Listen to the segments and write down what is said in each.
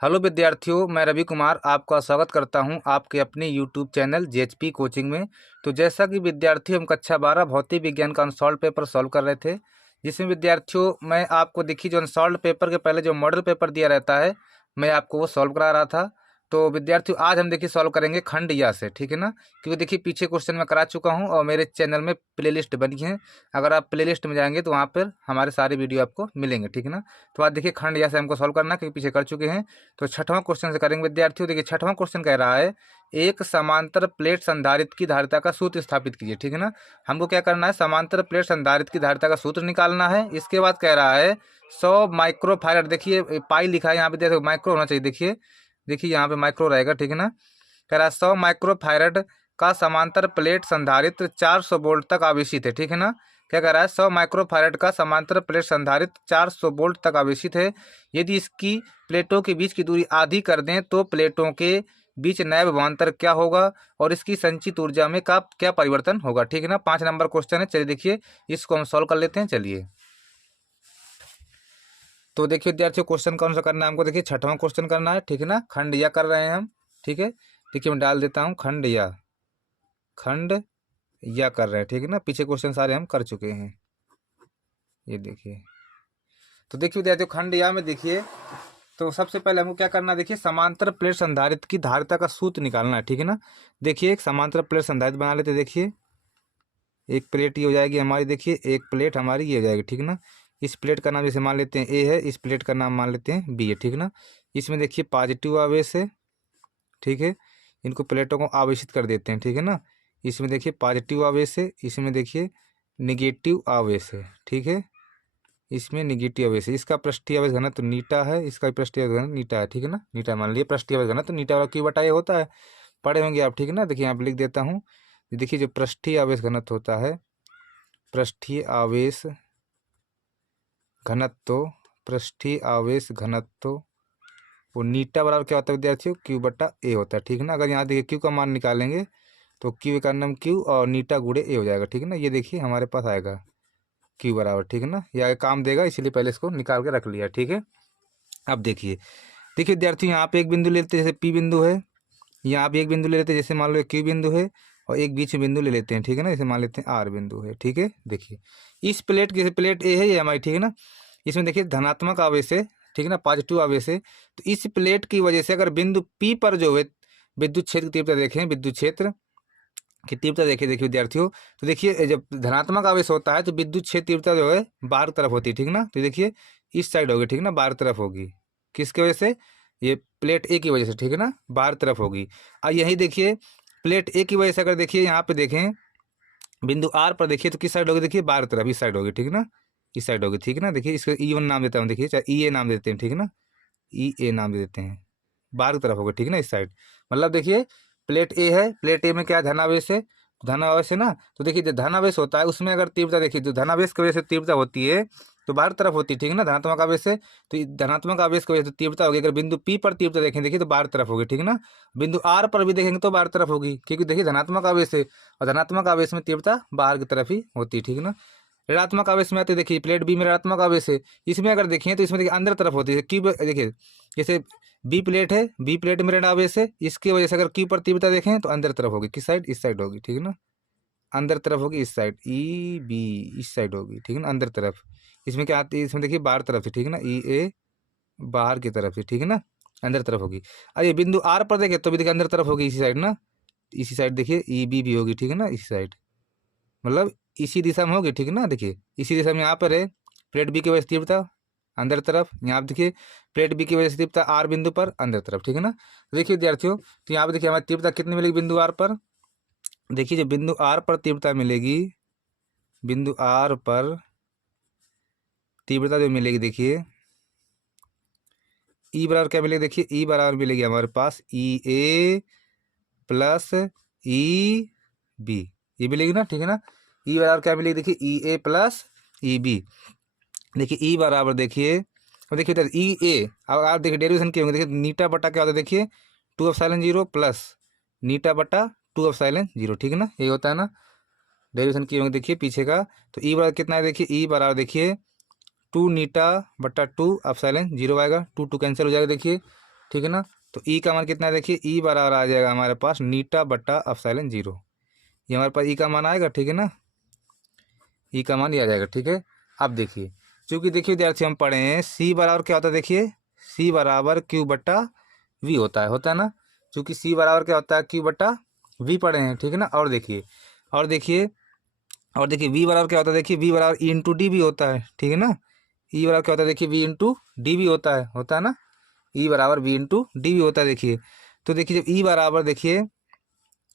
Hello विद्यार्थियों, मैं रवि कुमार आपका स्वागत करता हूं आपके अपने यूट्यूब चैनल जेएचपी कोचिंग में। तो जैसा कि विद्यार्थियों हम कक्षा 12 भौतिक विज्ञान का अनसॉल्व पेपर सॉल्व कर रहे थे, जिसमें विद्यार्थियों मैं आपको देखिए जो अनसॉल्व पेपर के पहले जो मॉडल पेपर दिया रहता है, मैं आपको वो सॉल्व करा रहा था। तो विद्यार्थियों आज हम देखिए सॉल्व करेंगे खंड या से, ठीक है ना। क्योंकि देखिए पीछे क्वेश्चन मैं करा चुका हूँ और मेरे चैनल में प्लेलिस्ट बनी है। अगर आप प्लेलिस्ट में जाएंगे तो वहाँ पर हमारे सारे वीडियो आपको मिलेंगे, ठीक है ना। तो आज देखिए खंड या से हमको सॉल्व करना है, क्योंकि पीछे कर चुके हैं। तो छठवां क्वेश्चन से करेंगे विद्यार्थियों। देखिए छठवां क्वेश्चन कह रहा है एक समांतर प्लेट संधारित्र की धारिता का सूत्र स्थापित कीजिए, ठीक है ना। हमको क्या करना है, समांतर प्लेट संधारित्र की धारिता का सूत्र निकालना है। इसके बाद कह रहा है 100 माइक्रोफैरड, देखिए पाई लिखा है यहाँ पे, देखो माइक्रो होना चाहिए, देखिए देखिए यहाँ पे माइक्रो रहेगा, ठीक है ना। कह रहा है 100 माइक्रोफैरड का समांतर प्लेट संधारित्र 400 वोल्ट तक आवेशित है, ठीक है ना। क्या कह रहा है, 100 माइक्रोफैरड का समांतर प्लेट संधारित्र 400 वोल्ट तक आवेशित है। यदि इसकी प्लेटों के बीच की दूरी आधी कर दें तो प्लेटों के बीच नए विभवांतर क्या होगा और इसकी संचित ऊर्जा में का क्या परिवर्तन होगा, ठीक है ना। 5 नंबर क्वेश्चन है। चलिए देखिए इसको हम सॉल्व कर लेते हैं। चलिए तो देखिए विद्यार्थियों क्वेश्चन कौन सा करना है हमको, देखिए छठवां क्वेश्चन करना है, ठीक है ना। खंड या कर रहे हैं हम, ठीक है। देखिए मैं डाल देता हूँ खंड या कर रहे हैं, ठीक है ना। पीछे क्वेश्चन सारे हम कर चुके हैं, ये देखिए। तो देखिए विद्यार्थियों खंड या में देखिए, तो सबसे पहले हमको क्या करना है, देखिए समांतर प्लेट संधारित्र की धारिता का सूत्र निकालना है, ठीक है ना। देखिए एक समांतर प्लेट संधारित्र बना लेते हैं। देखिए एक प्लेट ये हो जाएगी हमारी, देखिए एक प्लेट हमारी ये हो जाएगी, ठीक है ना। इस प्लेट का नाम जैसे मान लेते हैं ए है, इस प्लेट का नाम मान लेते हैं बी है, ठीक है ना। इसमें देखिए पॉजिटिव आवेश है, ठीक है। इनको प्लेटों को आवेशित कर देते हैं, ठीक है ना। इसमें देखिए पॉजिटिव आवेश है, इसमें देखिए निगेटिव आवेश है, ठीक है। इसमें निगेटिव आवेश है। इसका पृष्ठीय आवेश घनत्व नीटा है, इसका पृष्ठीय आवेश घनत्व नीटा है, ठीक है ना। नीटा मान लिया, पृष्ठीय आवेश घनत्व नीटा वाला क्यू बटा ए होता है, पढ़े होंगे आप, ठीक है ना। देखिए यहाँ पे लिख देता हूँ। देखिए जो पृष्ठीय आवेश घनत्व होता है, पृष्ठीय आवेश घनत्व, पृष्ठीय आवेश घनत्व वो नीटा बराबर क्या होता है विद्यार्थियों, क्यू बटा ए होता है, ठीक है ना। अगर यहाँ देखिए क्यू का मान निकालेंगे तो क्यू का नाम क्यू और नीटा गुड़े ए हो जाएगा, ठीक है ना। ये देखिए हमारे पास आएगा क्यू बराबर, ठीक है ना। यह काम देगा, इसीलिए पहले इसको निकाल के रख लिया, ठीक है। अब देखिए देखिए विद्यार्थियों यहाँ पे एक बिंदु ले लेते हैं, जैसे पी बिंदु है। यहाँ पे एक बिंदु ले लेते हैं, जैसे मान लो क्यू बिंदु है। और एक बीच में बिंदु ले लेते हैं, ठीक है ना, जैसे मान लेते हैं आर बिंदु है, ठीक है। देखिए इस प्लेट की, प्लेट ए है ये हमारी, ठीक है ना। इसमें देखिए धनात्मक आवेश है, ठीक है ना, पॉजिटिव आवेश है। तो इस प्लेट की वजह से अगर बिंदु पी पर जो है विद्युत क्षेत्र की तीव्रता देखें, विद्युत क्षेत्र की तीव्रता देखिए, देखिए विद्यार्थियों। तो देखिए जब धनात्मक आवेश होता है तो विद्युत क्षेत्र तीव्रता जो है बाहर तरफ होती है, ठीक ना। तो देखिए इस साइड होगी, ठीक ना, बाहर तरफ होगी। किसकी वजह से, ये प्लेट ए की वजह से, ठीक है ना, बाहर तरफ होगी। और यही देखिए प्लेट ए की वजह से अगर देखिए यहाँ पे देखें बिंदु आर पर देखिए तो किस साइड होगी, देखिए बाहर तरफ, इस साइड होगी, ठीक है ना, इस साइड होगी, ठीक है ना। देखिए इसको ई वन नाम देता हूँ, देखिए चाहे ई ए नाम देते हैं, ठीक है ना, ई ए नाम दे देते हैं। बाहर की तरफ होगा, ठीक है ना, इस साइड। मतलब देखिए प्लेट ए है, प्लेट ए में क्या धनावेश है, धनावेश है ना। तो देखिए जो धनावेश होता है उसमें अगर तीव्रता देखिए, जो धनावेश की वजह से तीव्रता होती है तो बाहर तरफ होती है, ठीक है ना, धनात्मक आवेश से। तो धनात्मक आवेश की वजह से तीव्रता होगी। अगर बिंदु पी पर तीव्रता देखें, देखिए तो बाहर तरफ होगी, ठीक है ना। बिंदु आर पर भी देखेंगे तो बाहर तरफ होगी, क्योंकि देखिए धनात्मक आवेश है और धनात्मक आवेश में तीव्रता बाहर की तरफ ही होती है, ठीक है ना। ऋणात्मक आवेश में आते देखिए प्लेट बी में ऋणात्मक आवेश है, इसमें अगर देखें तो इसमें देखिए अंदर तरफ होती है, क्यू देखिए जैसे बी प्लेट है, बी प्लेट में ऋण आवेश है, इसकी वजह से अगर क्यू पर तीव्रता देखें तो अंदर तरफ होगी, किस साइड, इस साइड होगी, ठीक है ना। अंदर तरफ होगी इस साइड, ई बी इस साइड होगी, ठीक है ना, अंदर तरफ। इसमें क्या आती है, इसमें देखिए बाहर तरफ से, ठीक है ना, ई ए बाहर की तरफ से, ठीक है ना, अंदर तरफ होगी। और ये बिंदु आर पर देखे तो भी देखिए अंदर तरफ होगी, इसी साइड ना, इसी साइड देखिए ई बी भी होगी, ठीक है ना, इसी साइड, मतलब इसी दिशा में होगी, ठीक है ना। देखिए इसी दिशा में यहाँ पर है प्लेट बी की वजह से तीव्रता अंदर तरफ, यहाँ पे देखिए प्लेट बी की वजह से तीव्रता आर बिंदु पर अंदर तरफ, ठीक है ना। तो देखिए विद्यार्थियों, तो यहाँ पे देखिए हमारी तीव्रता कितनी मिलेगी बिंदु आर पर। देखिए जो बिंदु आर पर तीव्रता मिलेगी, बिंदु आर पर तीव्रता जो मिलेगी, देखिए ई बराबर क्या मिलेगी, देखिए ई बराबर मिलेगी हमारे पास ई ए प्लस ई बी, ये मिलेगी ना, ठीक है ना। ई बराबर क्या मिलेगी, देखिए ई ए प्लस ई बी। देखिए ई बराबर देखिए, अब देखिए इधर ई ए, अब आप देखिए डेरिवेशन किए होंगे, देखिए नीटा बटा क्या होता है, देखिए 2 एप्सिलॉन 0 प्लस नीटा बटा 2 एप्सिलॉन 0, ठीक है ना, यही होता है ना। डेरिवेशन किए होंगे देखिए पीछे का। तो ई बराबर कितना है, देखिए ई बराबर देखिए 2 नीटा बटा 2 एप्सिलॉन 0 आएगा, 2 2 कैंसिल हो जाएगा, देखिए ठीक है ना। तो ई का मान कितना है, देखिए ई बराबर आ जाएगा हमारे पास नीटा बट्टा एप्सिलॉन जीरो, ये हमारे पास ई का मान आएगा, ठीक है ना, ई का मान ये आ जाएगा, ठीक है। अब देखिए, चूंकि देखिए विद्यार्थी हम पढ़े हैं सी बराबर क्या होता है, देखिए सी बराबर क्यू बट्टा वी होता है ना। चूंकि सी बराबर क्या होता है, क्यू बट्टा वी पढ़े हैं, ठीक है ना। और देखिए और देखिए और देखिए वी बराबर क्या होता है, देखिए वी बराबर ई इंटू डी भी होता है, ठीक है ना। ई बराबर क्या होता है, देखिए वी इंटू डी भी होता है ना। ई बराबर वी इंटू डी भी होता है, देखिए। तो देखिए जब ई बराबर देखिए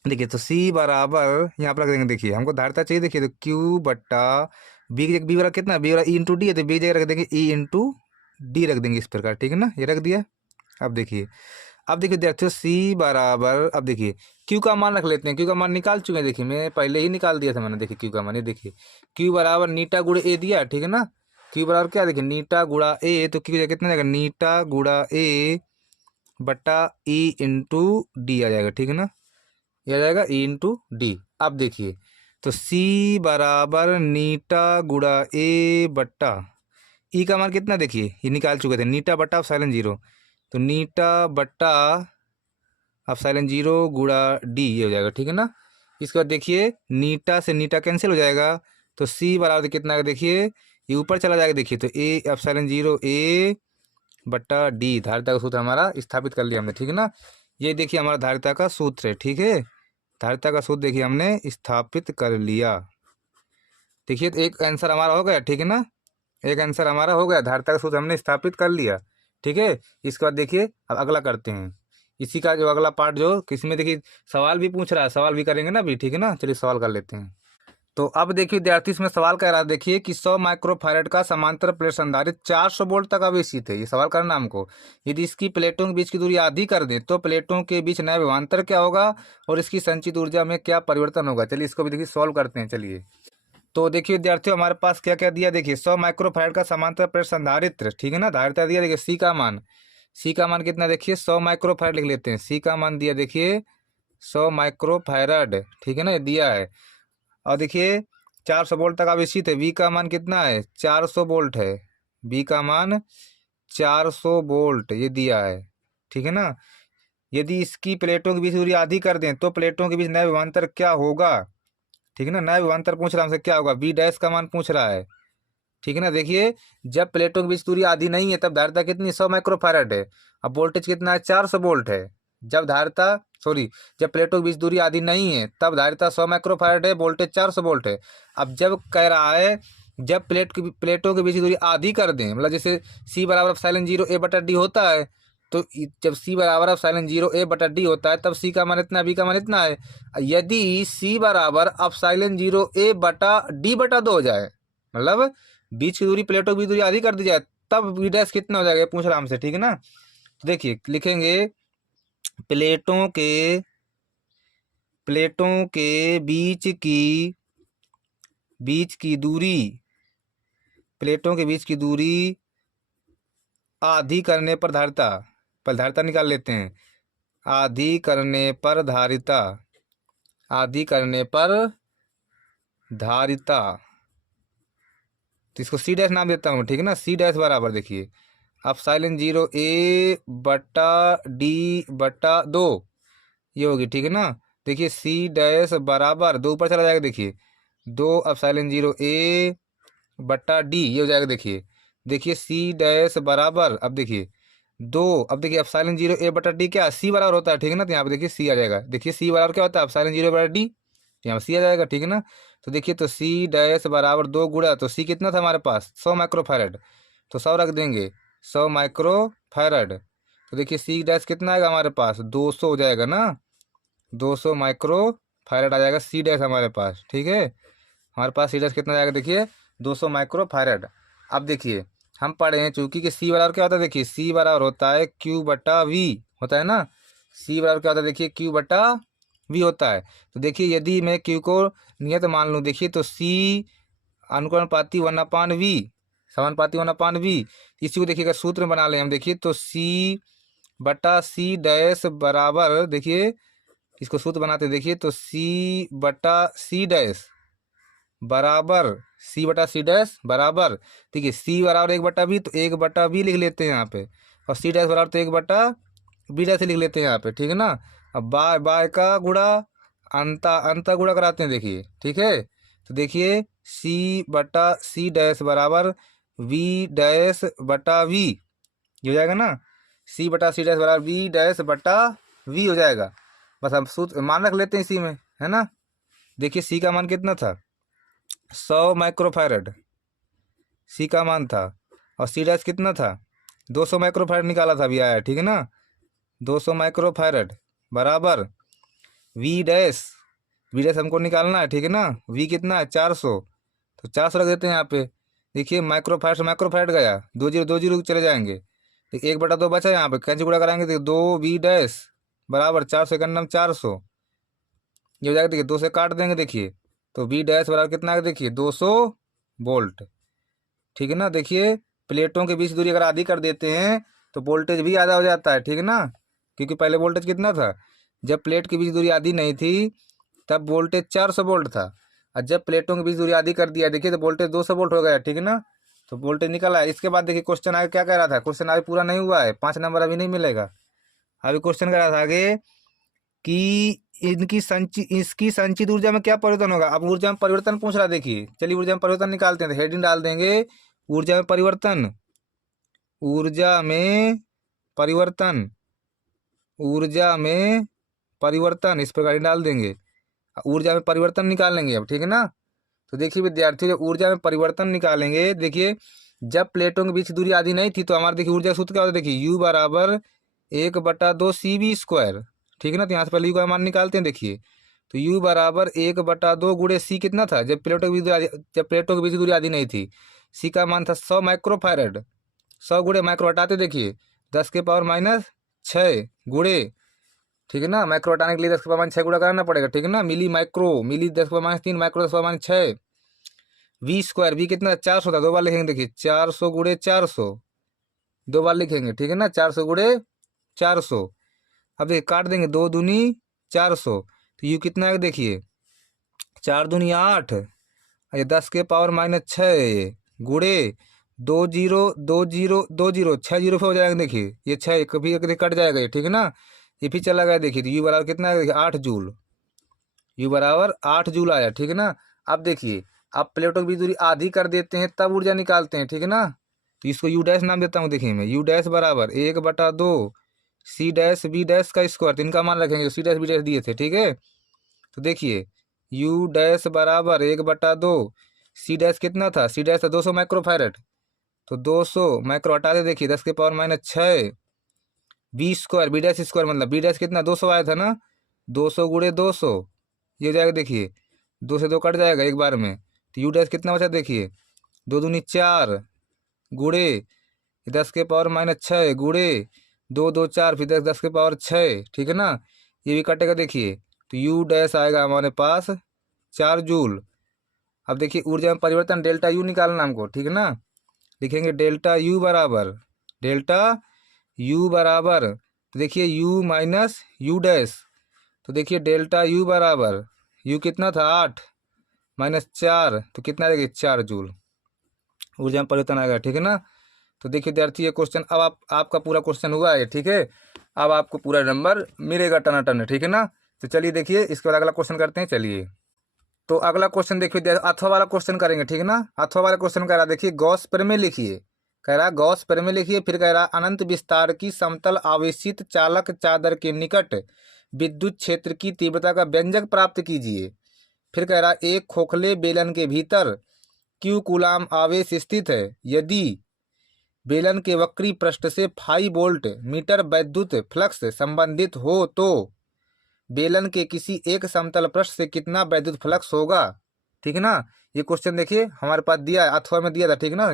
तो सी बराबर यहाँ पर रख देंगे, देखिए हमको धारिता चाहिए, देखिए तो क्यू बट्टा बी की जगह बी बराबर कितना, बी बराबर ई इंटू डी है, तो बी की जगह रख देंगे ई इंटू डी रख देंगे इस प्रकार, ठीक है ना, ये रख दिया। अब देखिए विद्यार्थियों सी बराबर, अब देखिए क्यू का मान रख लेते हैं, क्यू का मान निकाल चुके हैं, देखिए मैं पहले ही निकाल दिया था मैंने, देखिए क्यू का मान, ये देखिए क्यू बराबर नीटा गुड़ा ए दिया, ठीक है ना। क्यू बराबर क्या, देखिए नीटा गुड़ा ए, तो क्यू कितना जाएगा, नीटा गुड़ा ए बट्टा ई इंटू डी आ जाएगा, ठीक है ना, ये आ जाएगा ई इंटू डी। अब देखिए तो सी बराबर नीटा गुड़ा ए बट्टा ई का मान कितना, देखिए ये निकाल चुके थे, नीटा बट्टा एप्सिलॉन जीरो, तो नीटा बट्टा एप्सिलॉन जीरो गुड़ा डी ये हो जाएगा, ठीक है ना। इसके बाद देखिए नीटा से नीटा कैंसिल हो जाएगा, तो सी बराबर कितना है, देखिए ये ऊपर चला जाएगा, देखिए तो ए एप्सिलॉन जीरो ए बट्टा डी, धारिता का सूत्र हमारा स्थापित कर लिया हमने, ठीक है ना। ये देखिए हमारा धारिता का सूत्र है, ठीक है, धारिता का सूत्र देखिए हमने स्थापित कर लिया। देखिए तो एक आंसर हमारा हो गया, ठीक है ना, एक आंसर हमारा हो गया, धारिता का सूत्र हमने स्थापित कर लिया, ठीक है। इसके बाद देखिए अब अगला करते हैं, इसी का जो अगला पार्ट जो किसमें देखिए सवाल भी पूछ रहा है, सवाल भी करेंगे ना अभी, ठीक है ना, चलिए सवाल कर लेते हैं। तो अब देखिए विद्यार्थी इसमें सवाल कह रहा है, देखिए कि 100 माइक्रोफैराड का समांतर प्लेट संधारित्र 400 वोल्ट तक आवेशित है, ये सवाल करना हमको। यदि इसकी प्लेटों के बीच की दूरी आधी कर दें तो प्लेटों के बीच नया विभवांतर क्या होगा और इसकी संचित ऊर्जा में क्या परिवर्तन होगा। चलिए इसको भी देखिए सॉल्व करते हैं, चलिए। तो देखिए विद्यार्थियों हमारे पास क्या क्या दिया, देखिए 100 माइक्रोफैराड का समांतर प्लेट संधारित्र, ठीक है ना, धारिता दिया, देखिए सी का मान कितना, देखिए 100 माइक्रोफैराड लिख लेते हैं, सी का मान दिया देखिए 100 माइक्रोफैराड, ठीक है ना, ये दिया है। और देखिए 400 वोल्ट तक आवेशित है, वी का मान कितना है, 400 वोल्ट है, वी का मान 400 वोल्ट ये दिया है, ठीक है ना। यदि इसकी प्लेटों के बीच दूरी आधी कर दें तो प्लेटों के बीच नया विभवांतर क्या होगा, ठीक है ना, नया विभवांतर पूछ रहा है हमसे क्या होगा, वी डैश का मान पूछ रहा है, ठीक है ना। देखिए जब प्लेटों के बीच दूरी आधी नहीं है तब धारिता कितनी, 100 माइक्रोफैराड है। अब वोल्टेज कितना है, 400 वोल्ट है। जब धारिता सॉरी जब प्लेटों के बीच दूरी आधी नहीं है तब धारिता 100 माइक्रोफैराड है, वोल्टेज 400 वोल्ट है। अब जब कह रहा है जब प्लेटों के बीच की दूरी आधी कर दें, मतलब जैसे सी बराबर एप्सिलॉन जीरो ए बटा डी होता है, तो जब सी बराबर एप्सिलॉन जीरो ए बटा डी होता है तब सी का मान इतना, बी का मान इतना है। यदि सी बराबर एप्सिलॉन जीरो ए बटा डी बटा दो हो जाए, मतलब बीच की दूरी प्लेटों की बीच दूरी आधी कर दी जाए, तब वी डैश कितना हो जाएगा पूछ रहा हमसे, ठीक है ना। तो देखिए लिखेंगे प्लेटों के प्लेटों के बीच की दूरी प्लेटों के बीच की दूरी आधी करने पर धारिता, पहले धारिता निकाल लेते हैं, आधी करने पर धारिता, आधी करने पर धारिता, तो इसको सी डैश नाम देता हूँ, ठीक है ना। सी डैश बराबर देखिए एप्सिलॉन जीरो ए बटा डी बटा दो ये होगी, ठीक है ना। देखिए सी डैश बराबर दो ऊपर चला जाएगा, देखिए दो एप्सिलॉन जीरो ए बटा डी ये हो जाएगा, देखिए सी डैश बराबर, अब देखिए दो, अब देखिए एप्सिलॉन जीरो ए बटा डी क्या सी बराबर होता है, ठीक है ना। तो यहाँ पे देखिए सी आ जाएगा, देखिए सी बराबर क्या होता है, एप्सिलॉन जीरो बटा डी, यहाँ पे सी आ जाएगा, ठीक है ना। तो देखिए तो सी डैश बराबर दो गुणा, तो सी कितना था हमारे पास 100 माइक्रोफैराड, तो 100 रख देंगे, 100 माइक्रोफैराड। तो देखिए सी डैश कितना आएगा हमारे पास 200 हो जाएगा ना, 200 माइक्रोफैराड आ जाएगा सी डैश हमारे पास, ठीक है। हमारे पास सी डैश कितना जाएगा, देखिए 200 माइक्रोफैराड। अब देखिए हम पढ़े हैं चूंकि कि सी बराबर क्या होता है, देखिए सी बराबर होता है क्यू बटा वी होता है ना, सी बराबर क्या होता है, देखिए क्यू बटा वी होता है। तो देखिए यदि मैं क्यू को नियत मान लूँ, देखिए तो सी अनुपाती 1/v, समानुपाती 1/v, इसी को देखिए अगर सूत्र बना लें हम, देखिए तो सी बटा सी डैश बराबर, देखिए इसको सूत्र बनाते देखिए तो सी बटा सी डैश बराबर सी बटा सी डैश बराबर, ठीक है, सी बराबर 1/v, तो 1/v लिख लेते हैं यहाँ पे, और सी डैश बराबर तो 1/v बी डैश लिख लेते हैं यहाँ पे, ठीक है ना। अब बाय बाय का गुणा अंता गुणा कराते हैं, देखिए ठीक है। तो देखिए सी बटा सी डैश बराबर वी डैश बटा वी, ये हो जाएगा ना। सी बटा सी डैश बराबर वी डैश बटा वी हो जाएगा। बस हम सूत्र मान रख लेते हैं इसी में, है ना। देखिए सी का मान कितना था, 100 माइक्रोफैरड सी का मान था, और सी डैश कितना था, 200 माइक्रोफैरड निकाला था, अभी आया, ठीक है ना। 200 माइक्रोफैरड बराबर वी डैश हमको निकालना है, ठीक है ना। वी कितना है, 400, तो 400 रख देते हैं यहाँ पे। देखिए माइक्रोफैरड से माइक्रोफैरड गया, 2 जीरो चले जाएंगे, तो 1/2 बचा यहाँ पे, कैंची गुणा कराएंगे तो 2 वी डैश बराबर 400 ये हो जाएगा। देखिए 2 से काट देंगे, देखिए तो वी डैश बराबर कितना है, देखिए 200 वोल्ट, ठीक है ना। देखिए प्लेटों के बीच दूरी अगर आधी कर देते हैं तो वोल्टेज भी आधा हो जाता है, ठीक है ना। क्योंकि पहले वोल्टेज कितना था, जब प्लेट की बीच दूरी आधी नहीं थी तब वोल्टेज 400 वोल्ट था, और जब प्लेटों के बीच दूरी आधी कर दिया, देखिए तो वोल्टेज 200 वोल्ट हो गया, ठीक है ना। तो वोल्टेज निकला है। इसके बाद देखिए क्वेश्चन आगे क्या कह रहा था, क्वेश्चन आगे पूरा नहीं हुआ है, 5 नंबर अभी नहीं मिलेगा। अभी क्वेश्चन कह रहा था आगे कि इसकी संचित ऊर्जा में क्या परिवर्तन होगा। अब ऊर्जा में परिवर्तन पूछ रहा है, देखिए चलिए ऊर्जा में परिवर्तन निकालते हैं, हेडिंग डाल देंगे ऊर्जा में परिवर्तन, ऊर्जा में परिवर्तन, ऊर्जा में परिवर्तन, इस प्रकार डाल देंगे, ऊर्जा में परिवर्तन निकालेंगे अब, ठीक है ना। तो देखिए विद्यार्थियों, जब ऊर्जा में परिवर्तन निकालेंगे, देखिए जब प्लेटों के बीच दूरी आधी नहीं थी तो हमारे देखिए ऊर्जा सूत्र क्या होता है, देखिए यू बराबर 1/2 CV², ठीक है ना। तो यहाँ से पहले यू का मान निकालते हैं, देखिए तो यू बराबर 1/2 गुणे सी कितना था, जब प्लेटों के बीच दूरी आधी नहीं थी, सी का मान था 100 माइक्रोफैरड, 100 गुणे माइक्रो हटाते, देखिए 10⁻⁶ गुणे, ठीक है ना। माइक्रो हटाने के लिए 10⁻⁶ गुणा कराना पड़ेगा, ठीक है ना। Milli micro, milli 10⁻3, micro 10⁻6, V, V कितना 400 था, 2 बार लिखेंगे, देखिए 400 गुणे 400, 2 बार लिखेंगे, ठीक है ना। 400 गुणे 400, अब देखिए काट देंगे, 2 दूनी 400, तो यू कितना है, देखिए 4 दूनी 8, ये 10⁻⁶ गुणे 2 जीरो 6 जीरो पे हो जाएगा, देखिए ये 6 कभी कभी कट जाएगा ये, ठीक है ना। ये भी चला गया, देखिए तो यू बराबर कितना है, देखिए 8 जूल, यू बराबर 8 जूल आया, ठीक है ना। अब देखिए आप प्लेटों की बीच दूरी आधी कर देते हैं तब ऊर्जा निकालते हैं, ठीक है ना। तो इसको यू डैश नाम देता हूँ, देखिए मैं यू डैश बराबर 1/2 सी डैश बी डैश का स्क्वायर, तो इनका मान रखेंगे, सी डैश बी डैश दिए थे, ठीक है। तो देखिए यू डैश बराबर 1/2, सी डैश कितना था, सी डैश था 200 माइक्रोफैरड, तो 200 माइक्रो हटा दे, देखिए 10⁻⁶ बी², बी डैश स्क्वायर मतलब बी डैश कितना 200 आया था ना, 200 गुणे 200, ये हो जाएगा, देखिए 2 से 2 कट जाएगा एक बार में, तो यू डैश कितना बचा, देखिए 2 दूनी 4 गुणे 10⁻⁶ गुणे 2 2 4, फिर 10⁻⁶, ठीक है ना। ये भी कटेगा, देखिए तो यू डैश आएगा हमारे पास 4 जूल। अब देखिए ऊर्जा में परिवर्तन डेल्टा यू निकालना हमको, ठीक है ना। लिखेंगे डेल्टा यू बराबर, तो देखिए यू माइनस यू डैश, तो देखिए डेल्टा यू बराबर, यू कितना था 8 -4, तो कितना आएगा 4 जूल, ऊर्जा में परिवर्तन आएगा, ठीक है ना। तो देखिए विद्यार्थी ये क्वेश्चन, अब आपका पूरा क्वेश्चन हुआ है, ठीक है। अब आपको पूरा नंबर मिलेगा टनाटन, ठीक है ना। तो चलिए देखिए इसके बाद अगला क्वेश्चन करते हैं, चलिए। तो अगला क्वेश्चन देखिए अथवा वाला क्वेश्चन करेंगे, ठीक है ना। अथवा वाला क्वेश्चन कह रहा, देखिए गॉस प्रमेय लिखिए, कह रहा गॉस प्रमेय लिखिए, फिर कह रहा अनंत विस्तार की समतल आवेशित चालक चादर के निकट विद्युत क्षेत्र की तीव्रता का व्यंजक प्राप्त कीजिए। फिर कह रहा एक खोखले बेलन के भीतर क्यू कूलाम आवेश स्थित है, यदि बेलन के वक्री पृष्ठ से 5 वोल्ट मीटर वैद्युत फ्लक्स संबंधित हो तो बेलन के किसी एक समतल पृष्ठ से कितना वैद्युत फ्लक्स होगा, ठीक है ना। ये क्वेश्चन देखिए हमारे पास दिया है, अथवा में दिया था, ठीक है ना।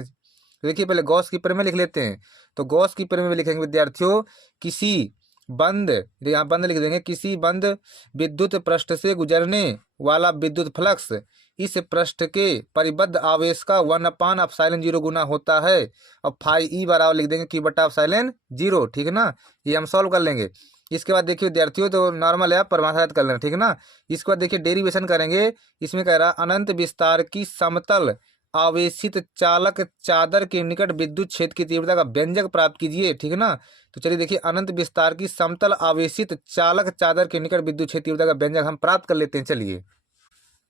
देखिए पहले गॉस की प्रमेय लिख लेते हैं। तो गॉस की प्रमेय में लिखेंगे विद्यार्थियों, किसी बंद, यहाँ बंद लिख देंगे, किसी बंद विद्युत पृष्ठ से गुजरने वाला विद्युत फ्लक्स इस पृष्ठ के परिबद्ध आवेश का 1/ε0 गुना होता है, और φE बराबर लिख देंगे Q/ε0, ठीक है ना। ये हम सॉल्व कर लेंगे। इसके बाद देखिए विद्यार्थियों, तो नॉर्मल है, आप परिभाषित कर लेना, ठीक है ना। इसके बाद देखिए डेरिवेशन करेंगे, इसमें कह रहा अनंत विस्तार की समतल आवेशित चालक चादर के निकट विद्युत क्षेत्र की तीव्रता का व्यंजक प्राप्त कीजिए, ठीक है ना। तो चलिए देखिए, अनंत विस्तार की समतल आवेशित चालक चादर के निकट विद्युत क्षेत्र तीव्रता का व्यंजक हम प्राप्त कर लेते हैं। चलिए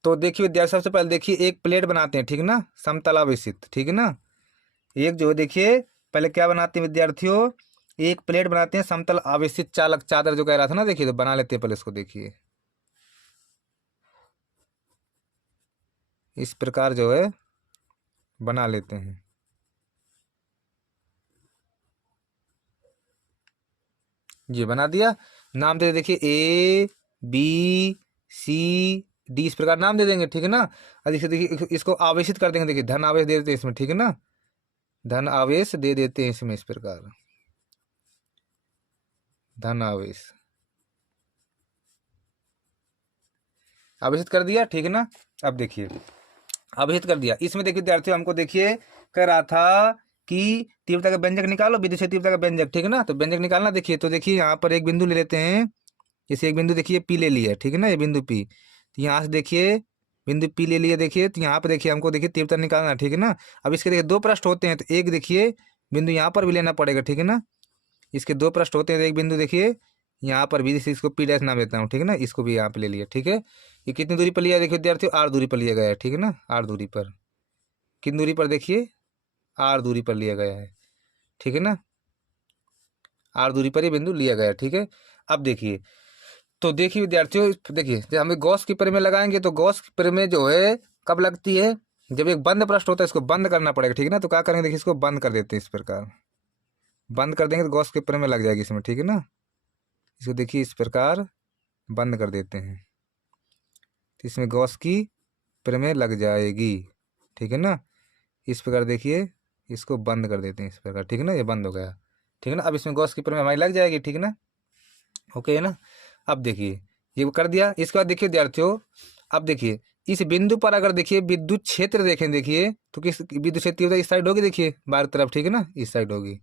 तो देखिए विद्यार्थी, सबसे पहले देखिए एक प्लेट बनाते हैं, ठीक ना, समतल आवेशित, ठीक है ना। एक जो है देखिए पहले क्या बनाते हैं विद्यार्थियों, एक प्लेट बनाते हैं समतल आवेशित चालक चादर जो कह रहा था ना, देखिए तो बना लेते हैं पहले इसको। देखिए इस प्रकार जो है बना लेते हैं। ये बना दिया, नाम दे देखिए ए बी सी डी, इस प्रकार नाम दे देंगे, ठीक है ना। और देखिए इसको आवेशित कर देंगे, देखिए धन आवेश दे देते हैं इसमें, ठीक है ना, धन आवेश दे देते हैं इसमें, इस प्रकार धन आवेश आवेशित कर दिया, ठीक है ना। अब देखिए आवेशित कर दिया, इसमें देखिए विद्यार्थियों हमको देखिए कह रहा था कि तीव्रता का व्यंजक निकालो, विद्युत क्षेत्र तीव्रता का व्यंजक, ठीक है ना। तो व्यंजक निकालना, देखिए तो देखिए यहाँ पर एक बिंदु ले लेते हैं, जैसे एक बिंदु देखिए पी ले लिया, ठीक है ना, ये बिंदु पी। तो यहाँ से देखिए बिंदु पी ले लिया, देखिए तो यहाँ पर देखिए हमको देखिए तीव्रता निकालना, ठीक है ना। अब इसके देखिए दो पृष्ठ होते हैं, तो एक देखिए बिंदु यहाँ पर भी लेना पड़ेगा, ठीक है ना। इसके दो पृष्ठ होते हैं, तो एक बिंदु देखिए यहाँ पर भी, जैसे इसको पी डैश नाम देता हूँ, ठीक है ना, इसको भी यहाँ पे ले लिया, ठीक है। ये कितनी दूरी पर लिया है देखिए विद्यार्थियों, आर दूरी पर लिया गया है, ठीक है ना, आर दूरी पर, कितनी दूरी पर देखिए, आर दूरी पर लिया गया है, ठीक है ना, आर दूरी पर ये बिंदु लिया गया है, ठीक है। अब देखिए, तो देखिए विद्यार्थियों, देखिए जब हमें गॉस की प्रमेय लगाएंगे, तो गॉस की प्रमेय जो है कब लगती है, जब एक बंद पृष्ठ होता है, इसको बंद करना पड़ेगा, ठीक है ना। तो क्या करेंगे, देखिए इसको बंद कर देते हैं, इस प्रकार बंद कर देंगे तो गॉस की प्रमेय लग जाएगी इसमें, ठीक है ना। इसको देखिए इस प्रकार बंद कर देते हैं, तो इसमें गॉस की प्रमेय लग जाएगी, ठीक है ना। इस प्रकार देखिए इसको बंद कर देते हैं इस प्रकार, ठीक है ना, ये बंद हो गया, ठीक है ना। अब इसमें गॉस की प्रमेय हमारी लग जाएगी, ठीक है ना, ओके है ना। अब देखिए ये कर दिया, इसके बाद देखिए विद्यार्थियों, अब देखिए इस बिंदु पर अगर देखिए विद्युत क्षेत्र देखें, देखिए तो किस विद्युत क्षेत्र तीव्रता इस साइड होगी, देखिए बाहर तरफ, ठीक है ना, इस साइड होगी,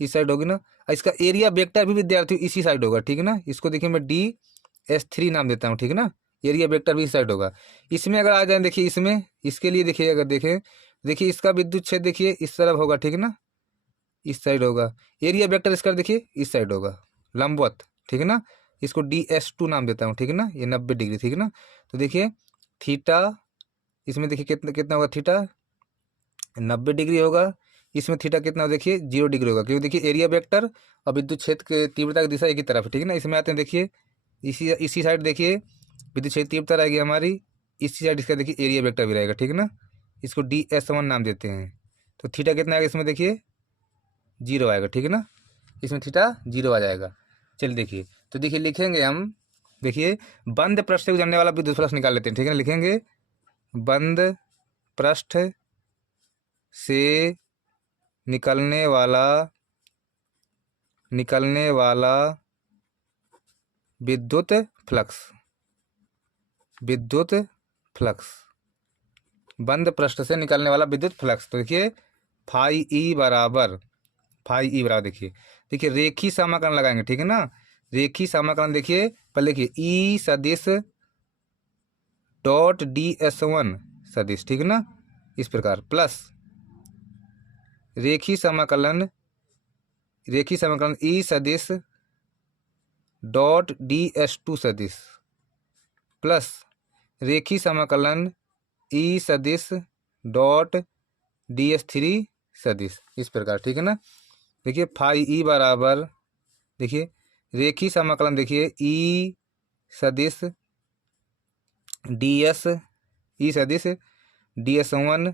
इस साइड होगी ना। और इसका एरिया वेक्टर भी विद्यार्थियों इसी साइड होगा, ठीक है ना। इसको देखिए मैं DS3 नाम देता हूँ, ठीक है ना, एरिया वेक्टर भी इस साइड होगा। इसमें अगर आ जाए देखिए, इसमें इसके लिए देखिए अगर देखें, देखिए इसका विद्युत क्षेत्र देखिए इस तरफ होगा, ठीक है ना, इस साइड होगा। एरिया वेक्टर इसका देखिए इस साइड होगा, लंबवत, ठीक है ना। इसको DS2 नाम देता हूँ, ठीक है ना, ये 90 डिग्री, ठीक है ना। तो देखिए थीटा, इसमें देखिए कितना कितना होगा, थीटा 90 डिग्री होगा, इसमें थीटा कितना होगा देखिए 0 डिग्री होगा, क्योंकि देखिए एरिया वेक्टर और विद्युत क्षेत्र के तीव्रता की दिशा एक ही तरफ है, ठीक है ना। इसमें आते हैं देखिए, इसी साइड देखिए विद्युत क्षेत्र तीव्रता रहेगी हमारी, इसी साइड इसका देखिए एरिया वेक्टर भी रहेगा, ठीक है ना। इसको DS1 नाम देते हैं। तो थीटा कितना आएगा इसमें देखिए 0 आएगा, ठीक है ना, इसमें थीटा 0 आ जाएगा। चलिए देखिए, तो देखिए लिखेंगे हम, देखिए बंद पृष्ठ से गुजरने वाला विद्युत फ्लक्स निकाल लेते हैं, ठीक है ना। लिखेंगे बंद पृष्ठ से निकलने वाला विद्युत फ्लक्स, विद्युत फ्लक्स, बंद पृष्ठ से निकलने वाला विद्युत फ्लक्स। तो देखिए फाई ई बराबर देखिए, देखिए रेखी समाकलन लगाएंगे, ठीक है ना। रेखी समाकलन देखिए पहले देखिए ई सदिश डॉट DS1 सदिश, ठीक है ना, इस प्रकार प्लस रेखी समाकलन ई सदिश डॉट DS2 सदिश प्लस रेखी समाकलन ई सदिश डॉट DS3 सदिश, इस प्रकार, ठीक है ना। देखिए फाई ई बराबर, देखिए रेखी समाकलन देखिए ई सदिश DS1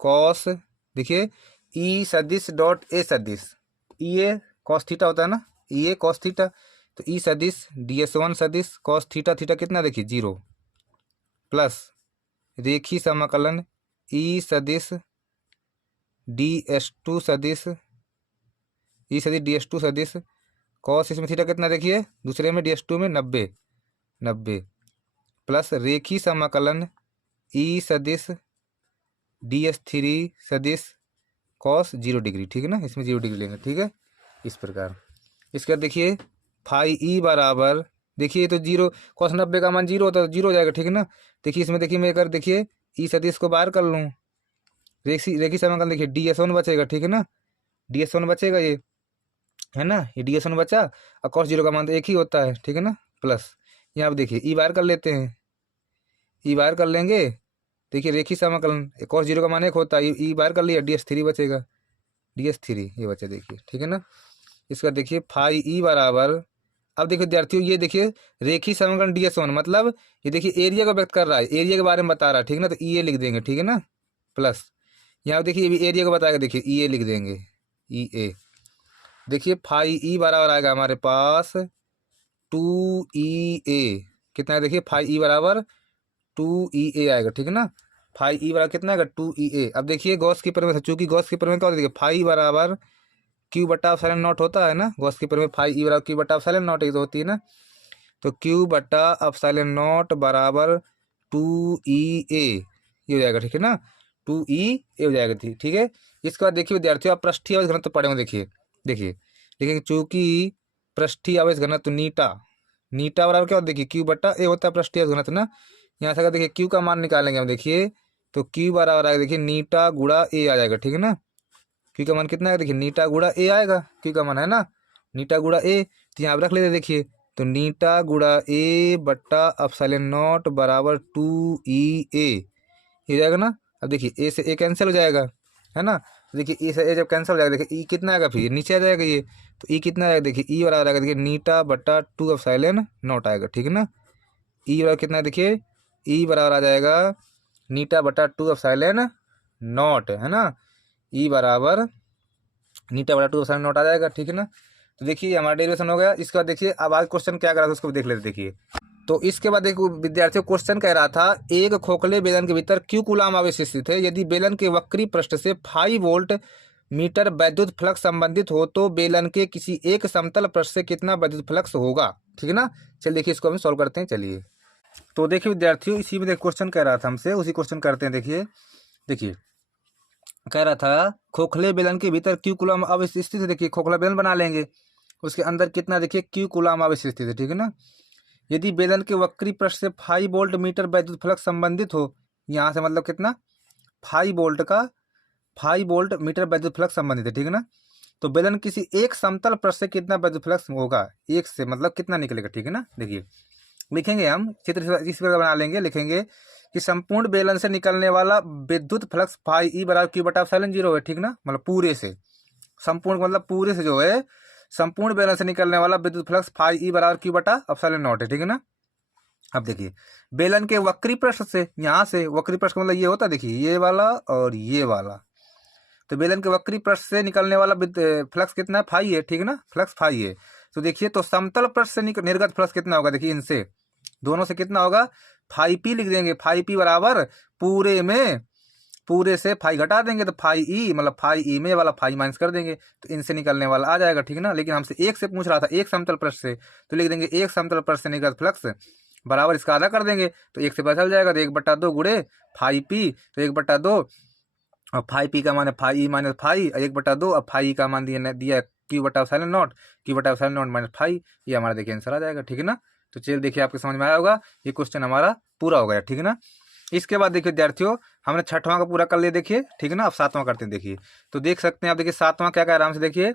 कॉस, देखिए ई सदिश डॉट ए सदिश, ई ए कॉस थीटा होता है ना, ई ए कॉस थीटा, तो ई सदिश DS1 सदिश कॉस थीटा, थीटा कितना देखिए 0 प्लस रेखी समाकलन ई सदिश DS2 सदिश, ई सदिश DS2 सदिश कॉस, इसमें थीटा कितना देखिए दूसरे में DS2 में 90 प्लस रेखी समाकलन ई सदिश DS3 सदिश कॉस 0 डिग्री, ठीक है ना, इसमें 0 डिग्री लेंगे, ठीक है, इस प्रकार। इसके बाद देखिए फाई ई बराबर, देखिए तो 0 कॉस 90 का मान 0 होता है, तो 0 हो जाएगा, ठीक है ना। देखिए इसमें देखिए मैं अगर देखिए ई सदिश को बाहर कर लूँ, रेखी समाकलन देखिए DS1 बचेगा, ठीक है ना, DS1 बचेगा ये, है ना, ये ds1 बचा और cos 0 का मान तो एक ही होता है, ठीक है ना, प्लस यहाँ पे देखिए ई बार कर लेते हैं, ई बार कर लेंगे, देखिए रेखी समाकलन cos 0 का मान एक होता है, ई बार कर लिया, ds3 बचेगा, ds3 ये बचा देखिए, ठीक है ना। इसका देखिए फाई ई बराबर, अब देखिए विद्यार्थियों ये देखिए रेखी समीकरण ds1 मतलब ये देखिए एरिया को व्यक्त कर रहा है, एरिया के बारे में बता रहा है, ठीक है ना, तो ई ए लिख देंगे, ठीक है ना, प्लस यहाँ देखिए ये भी एरिया को बताएगा, देखिए ई ए लिख देंगे, ई ए, देखिए फाई ई बराबर आएगा हमारे पास 2e कितना है, देखिए फाई ई बराबर 2e आएगा, ठीक है ना, फाई ई बराबर कितना आएगा 2e। अब देखिए गॉस की प्रमेय, चूंकि गॉस की प्रमेय क्या होती है, देखिए फाई बराबर क्यू बटा एप्सिलॉन नॉट होता है ना, गॉस की प्रमेय फाई ई बराबर क्यू बटा एप्सिलॉन नॉट ये तो होती है ना, तो क्यू बटा एप्सिलॉन नॉट बराबर 2e ये हो जाएगा, ठीक है ना, 2e हो जाएगा, ठीक है। इसके बाद देखिए विद्यार्थियों आप पृष्ठीय आवेश घनत्व पढ़े होंगे, देखिए देखिए देखिए चूंकि पृष्ठीय आवेश घनत्व नीटा, नीटा बराबर क्या होता है, देखिए क्यू बटा ए होता है पृष्ठीय आवेश घनत्व ना, यहाँ से अगर देखिए क्यू का मान निकालेंगे हम, देखिए तो क्यू बराबर आएगा, देखिए नीटा गुणा ए आ जाएगा, ठीक है ना, क्यू का मान कितना है, देखिए नीटा गुणा ए आएगा, क्यू का मान है ना नीटा गुणा ए, तो यहाँ आप रख लेते देखिए, तो नीटा गुणा ए बट्टा एप्सिलॉन नॉट बराबर 2e हो जाएगा ना। अब देखिए ए से ए कैंसिल हो जाएगा, है ना, तो देखिए ए से ए जब कैंसिल हो जाएगा, देखिए ई कितना आएगा, फिर नीचे आ जाएगा ये, तो ई कितना आएगा, देखिए ई बराबर आएगा, देखिए नीटा बट्टा 2 एप्सिलॉन नॉट आएगा, ठीक है ना, ई बराबर कितना है, देखिए ई बराबर आ जाएगा नीटा बटा 2 एप्सिलॉन नॉट, है ना, ई बराबर नीटा बटा 2 एप्सिलॉन नॉट आ जाएगा, ठीक है ना। तो देखिए हमारा डेरिवेशन हो गया। इसके बाद देखिए अब आज क्वेश्चन क्या करा था उसको भी देख लेते, देखिए तो इसके बाद देखो विद्यार्थियों क्वेश्चन कह रहा था एक खोखले बेलन के भीतर क्यू कूलाम आवेश स्थित है, यदि बेलन के वक्री पृष्ठ से 5 वोल्ट मीटर वैद्युत फ्लक्स संबंधित हो तो बेलन के किसी एक समतल पृष्ठ से कितना वैद्युत फ्लक्स होगा, ठीक है ना। चलिए देखिए इसको हम सॉल्व करते हैं, चलिए तो देखिए विद्यार्थियों इसी में क्वेश्चन कह रहा था हमसे, उसी क्वेश्चन करते हैं। देखिए देखिए कह रहा था खोखले बेलन के भीतर क्यू कूलाम आवेश स्थित है, देखिए खोखला बेलन बना लेंगे, उसके अंदर कितना देखिए क्यू कूलाम आवेश स्थित है, ठीक है ना। यदि बेलन के वक्री पृष्ठ से 5 वोल्ट मीटर वैद्युत फ्लक्स संबंधित हो, यहाँ से मतलब कितना 5 वोल्ट का 5 वोल्ट मीटर वैद्युत फ्लक्स संबंधित है, ठीक है ना। तो बेलन किसी एक समतल पृष्ठ से कितना वैद्युत फ्लक्स होगा, एक से मतलब कितना निकलेगा, ठीक है ना। देखिए लिखेंगे हम चित्र इस प्रकार बना लेंगे, लिखेंगे कि संपूर्ण बेलन से निकलने वाला विद्युत फ्लक्स फाई ई बराबर क्यू बटा एप्सिलॉन 0 है, ठीक ना, मतलब पूरे से, संपूर्ण मतलब पूरे से जो है संपूर्ण बेलन से निकलने वाला विद्युत फ्लक्स फाई ई बराबर क्यू बटा एप्सिलॉन नॉट है, ठीक है ना। अब देखिए बेलन के वक्री पृष्ठ से, यहाँ से वक्री पृष्ठ मतलब ये होता है, देखिए ये वाला और ये वाला, तो बेलन के वक्री पृष्ठ से निकलने वाला फ्लक्स कितना है, फाई है, ठीक है ना, फ्लक्स फाई है। तो देखिए तो समतल पृष्ठ से निर्गत फ्लक्स कितना होगा, देखिए इनसे दोनों से कितना होगा, फाई पी लिख देंगे, फाई पी बराबर पूरे में पूरे से फाई घटा देंगे तो फाई ई, मतलब फाई ई में वाला फाई माइनस कर देंगे, तो इनसे निकलने वाला आ जाएगा, ठीक है ना। लेकिन हमसे एक से पूछ रहा था, एक समतल पृष्ठ से, तो लिख देंगे एक समतल पृष्ठ से निर्गत फ्लक्स बराबर इसका आधा कर देंगे, तो एक से पता चल जाएगा, तो 1/2 गुणे फाई पी, तो 1/2 और फाई पी का मान है फाई ई माइनस फाई 1/2, अब फाई का मान दिया क्यू बटा एप्सिलॉन नॉट, क्यू बटा एप्सिलॉन नॉट माइनस फाई, ये हमारा देखिए आंसर आ जाएगा, ठीक है ना। तो चलिए देखिए आपके समझ में आया होगा, ये क्वेश्चन हमारा पूरा हो गया, ठीक है ना। इसके बाद देखिए विद्यार्थियों हमने 6वां का पूरा कर लिया, देखिए ठीक है ना। अब 7वां करते हैं, देखिए तो देख सकते हैं आप, देखिए 7वां क्या कह आराम से देखिए,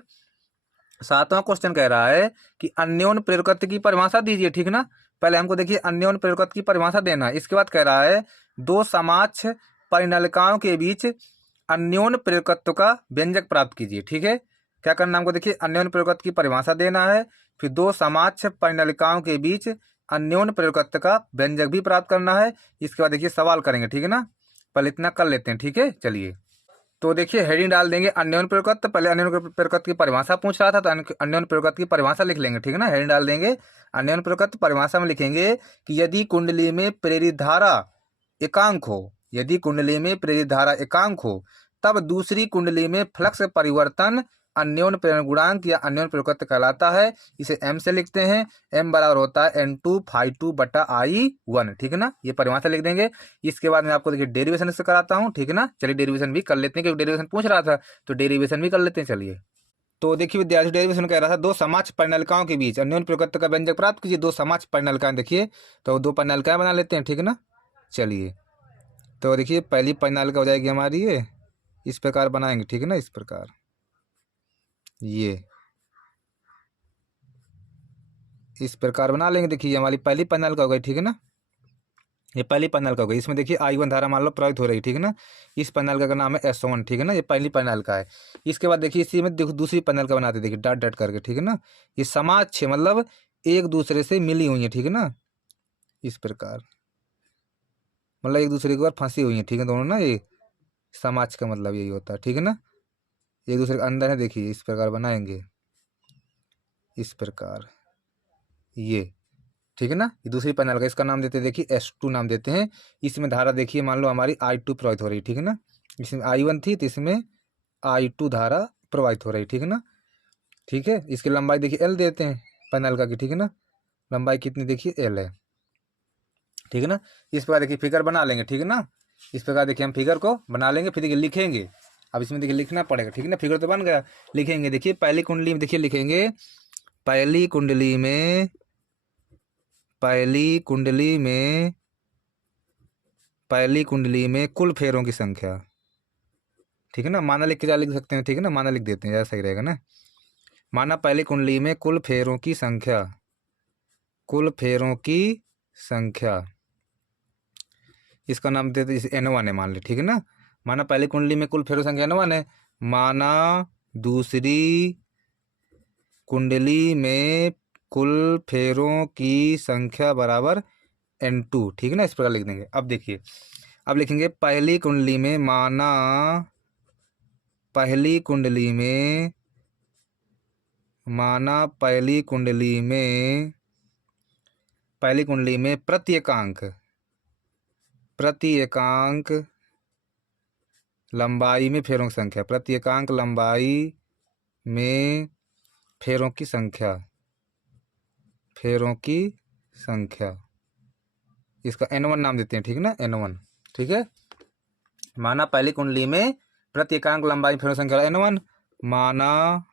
7वां क्वेश्चन कह रहा है कि अन्योन्य प्रेरकत्व की परिभाषा दीजिए, ठीक है ना। पहले हमको देखिए अन्योन्य प्रेरकत्व की परिभाषा देना है, इसके बाद कह रहा है दो समाक्ष परिनलिकाओं के बीच अन्योन्य प्रेरकत्व का व्यंजक प्राप्त कीजिए, ठीक है। क्या करना हमको, देखिए अन्योन्य प्रेरकत्व की परिभाषा देना है, फिर दो समाक्ष परिनलिकाओं के बीच अन्योन्य प्रेरकत्व का व्यंजक भी प्राप्त करना है। इसके बाद देखिए सवाल करेंगे, ठीक है ना। पहले इतना कर लेते हैं, ठीक है चलिए। तो देखिए हेडिंग डाल देंगे अन्योन्य प्रेरकत्व, पहले अन्योन्य प्रेरकत्व की परिभाषा पूछ रहा था तो अन्योन्य प्रेरकत्व की परिभाषा लिख लेंगे, ठीक है ना। हेडिंग डाल देंगे अन्योन्य प्रेरकत्व, परिभाषा में लिखेंगे कि यदि कुंडली में प्रेरित धारा एकांक हो, यदि कुंडली में प्रेरित धारा एकांक हो तब दूसरी कुंडली में फ्लक्स परिवर्तन अन्योन्य प्रेरण गुणांक या अन्योन्य प्रेरकत्व कहलाता है। इसे m से लिखते हैं, m बराबर होता है n2 फाई 2 बटा I1, ठीक है ना। ये परिभाषा लिख देंगे। इसके बाद मैं आपको देखिए डेरिवेशन से कराता हूँ, ठीक है ना। चलिए डेरिवेशन भी कर लेते हैं, क्योंकि डेरिवेशन पूछ रहा था तो डेरिवेशन भी कर लेते हैं, चलिए। तो देखिए विद्यार्थी डेरिवेशन कह रहा था दो समाक्ष परिनलिकाओं के बीच अन्योन्य प्रेरकत्व का व्यंजक प्राप्त कीजिए। दो समाक्ष परिनलिकाएं, देखिए तो दो परिनलिकाएं बना लेते हैं, ठीक है ना। चलिए तो देखिए पहली परिनलिका हो जाएगी हमारी ये, इस प्रकार बनाएंगे, ठीक है ना, इस प्रकार ये, इस प्रकार बना लेंगे। देखिए ये हमारी पहली पैनल का हो गई, ठीक है ना, ये पहली पैनल का हो गई। इसमें देखिए I1 धारा मान लो प्रवाहित हो रही है, ठीक है ना। इस पैनल का नाम है S1, ठीक है ना, ये पहली पैनल का है। इसके बाद देखिए इसी में देखो दूसरी पैनल का बनाते, देखिए डॉट डॉट करके, ठीक है ना। ये समाज मतलब एक दूसरे से मिली हुई है, ठीक है ना, इस प्रकार मतलब एक दूसरे के ऊपर फंसी हुई है, ठीक है, दोनों ना, ये समाज का मतलब यही होता है, ठीक है ना। एक दूसरे के अंदर है, देखिए इस प्रकार बनाएंगे, इस प्रकार ये, ठीक है ना। ये दूसरी पैनल का, इसका नाम देते हैं देखिए S2 नाम देते हैं। इसमें धारा देखिए मान लो हमारी I2 प्रवाहित हो रही है, ठीक है ना। इसमें I1 थी तो इसमें I2 धारा प्रवाहित हो रही है, ठीक है ना। ठीक है, इसकी लंबाई देखिए L देते हैं पैनल का की, ठीक है ना, लंबाई कितनी देखिए L है, ठीक है ना। इस प्रकार देखिए फिगर बना लेंगे, ठीक है ना। इस प्रकार देखिए हम फिगर को बना लेंगे, फिर देखिए लिखेंगे। अब इसमें देखिए लिखना पड़ेगा, ठीक है ना। फिगर तो बन गया, लिखेंगे। देखिए पहली कुंडली में देखिए लिखेंगे, पहली कुंडली में, पहली कुंडली में, पहली कुंडली में कुल फेरों की संख्या, ठीक है ना। माना लिख के क्या लिख सकते हैं, ठीक है ना, माना लिख देते हैं, ज़्यादा सही रहेगा ना। माना पहली कुंडली में कुल फेरों की संख्या, कुल फेरों की संख्या, इसका नाम देते N1 है, मान ली, ठीक है ना। माना पहली कुंडली में कुल फेरों संख्या N1 है, माना दूसरी कुंडली में कुल फेरों की संख्या बराबर N2, ठीक है ना। इस प्रकार लिख देंगे। अब देखिए, अब लिखेंगे पहली कुंडली में, माना पहली कुंडली में, माना पहली कुंडली में, पहली कुंडली में प्रत्येकांक, प्रत्येकांक लंबाई में फेरों की संख्या, प्रत्येकांक लंबाई में फेरों की संख्या, फेरों की संख्या, इसका N1 नाम देते हैं, ठीक है ना, N1, ठीक है। माना पहली कुंडली में प्रत्येकांक लंबाई फेरों की संख्या N1, माना